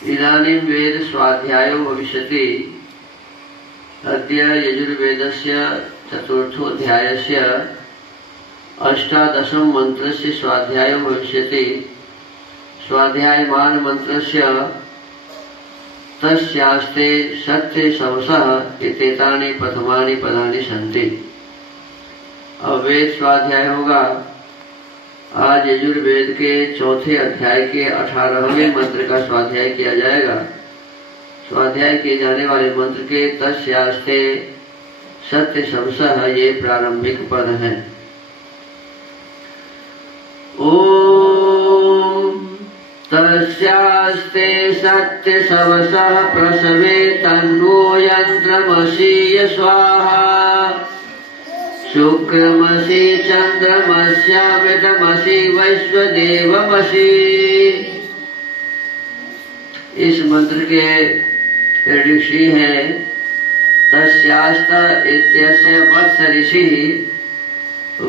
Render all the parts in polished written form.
इदानीं वेद स्वाध्यायो भविष्यति। अद्य यजुर्वेदस्य चतुर्थोऽध्यायस्य 18 मन्त्रस्य स्वाध्यायो भविष्यति। स्वाध्यायमान मन्त्रस्य तस्यास्ते सत्य शवसः इत्येतानि प्रथमानि पदानि सन्ति। अब वेद स्वाध्याय होगा। आज यजुर्वेद के चौथे अध्याय के 18वें मंत्र का स्वाध्याय किया जाएगा। स्वाध्याय किए जाने वाले मंत्र के तस्यास्ते सत्य शवसः ये प्रारंभिक पद हैं। ओम तस्यास्ते सत्य शवसः प्रसवे तन्नो यन्त्रमसीय स्वाहा। शुक्रमसि चंद्रमस्यामृतमसि वैश्वदेवमसि। इस मंत्र के ऋषि हैं तस्यास्त इत्यस्य वत्स ऋषिः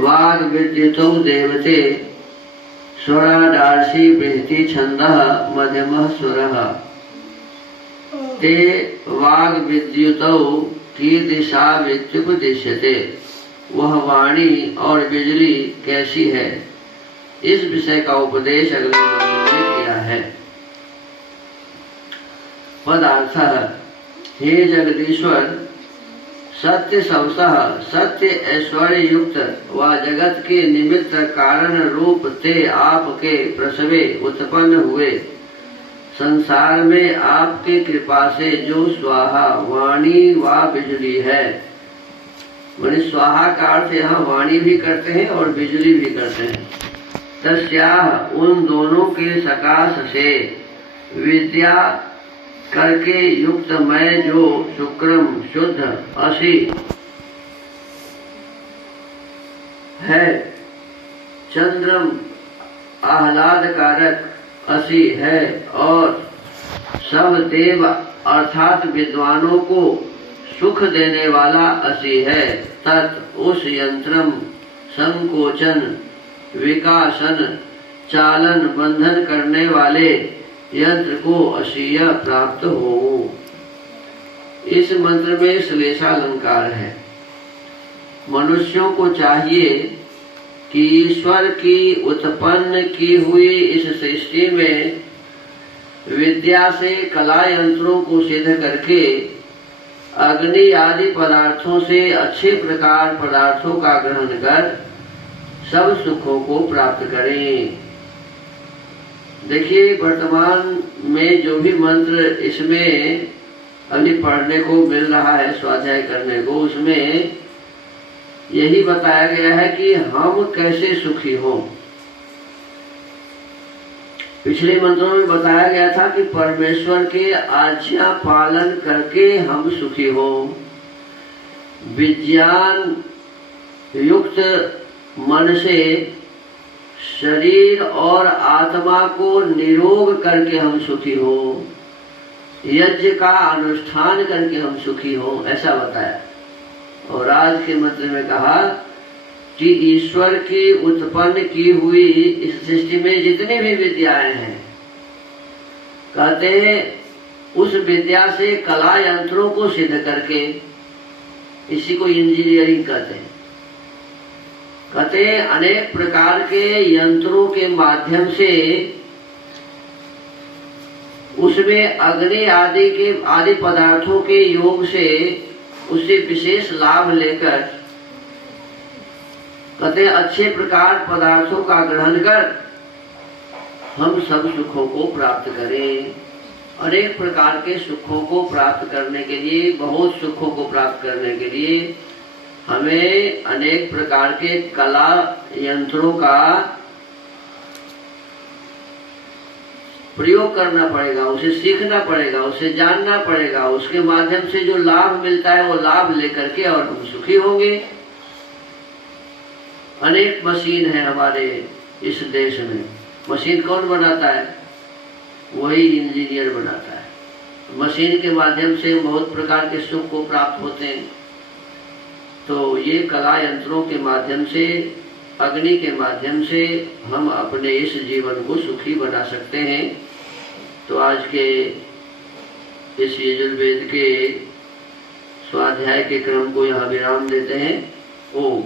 वाग्विद्युतौ देवते स्वराडार्षि बृहति छन्दः मध्यमः स्वरः। ते वाग्विद्युतौ कीदृशा विद्युपदिश्यते। वह वाणी और बिजली कैसी है, इस विषय का उपदेश अगले मंत्र में किया है। पदार्थ। हे जगदीश्वर, सत्य शवसः सत्य ऐश्वर्य युक्त व जगत के निमित्त कारण रूप ते आपके प्रसवे उत्पन्न हुए। संसार में आपके कृपा से जो स्वाहा वाणी व बिजली है, माने स्वाहा का अर्थ यहाँ वाणी भी करते हैं और बिजली भी करते हैं। तस्याह उन दोनों के सकाश से विद्या करके युक्त मैं जो शुक्रम शुद्ध असी है, चंद्रम आह्लादकारक असी है, और सब देव अर्थात विद्वानों को सुख देने वाला असी है। तत् उस यंत्रम संकोचन विकासन चालन बंधन करने वाले यंत्र को असीय प्राप्त हो। इस मंत्र में श्लेषालंकार है। मनुष्यों को चाहिए कि ईश्वर की उत्पन्न की हुई इस सृष्टि में विद्या से कला यंत्रों को सिद्ध करके अग्नि आदि पदार्थों से अच्छे प्रकार पदार्थों का ग्रहण कर सब सुखों को प्राप्त करें। देखिए, वर्तमान में जो भी मंत्र इसमें अभी पढ़ने को मिल रहा है, स्वाध्याय करने को, उसमें यही बताया गया है कि हम कैसे सुखी हों। पिछले मंत्रों में बताया गया था कि परमेश्वर के आज्ञा पालन करके हम सुखी हो। विज्ञान युक्त मन से शरीर और आत्मा को निरोग करके हम सुखी हो। यज्ञ का अनुष्ठान करके हम सुखी हो, ऐसा बताया। और आज के मंत्र में कहा कि ईश्वर की उत्पन्न की हुई इस सृष्टि में जितनी भी विद्याएं हैं, कहते हैं उस विद्या से कला यंत्रों को सिद्ध करके, इसी को इंजीनियरिंग कहते हैं। कहते हैं अनेक प्रकार के यंत्रों के माध्यम से उसमें अग्नि आदि पदार्थों के योग से उससे विशेष लाभ लेकर, कहते अच्छे प्रकार पदार्थों का ग्रहण कर हम सब सुखों को प्राप्त करें। अनेक प्रकार के सुखों को प्राप्त करने के लिए, बहुत सुखों को प्राप्त करने के लिए हमें अनेक प्रकार के कला यंत्रों का प्रयोग करना पड़ेगा, उसे सीखना पड़ेगा, उसे जानना पड़ेगा। उसके माध्यम से जो लाभ मिलता है वो लाभ लेकर के और हम सुखी होंगे। अनेक मशीन है हमारे इस देश में। मशीन कौन बनाता है? वही इंजीनियर बनाता है। मशीन के माध्यम से बहुत प्रकार के सुख को प्राप्त होते हैं। तो ये कला यंत्रों के माध्यम से, अग्नि के माध्यम से हम अपने इस जीवन को सुखी बना सकते हैं। तो आज के इस यजुर्वेद के स्वाध्याय के क्रम को यहाँ विराम देते हैं। ओम।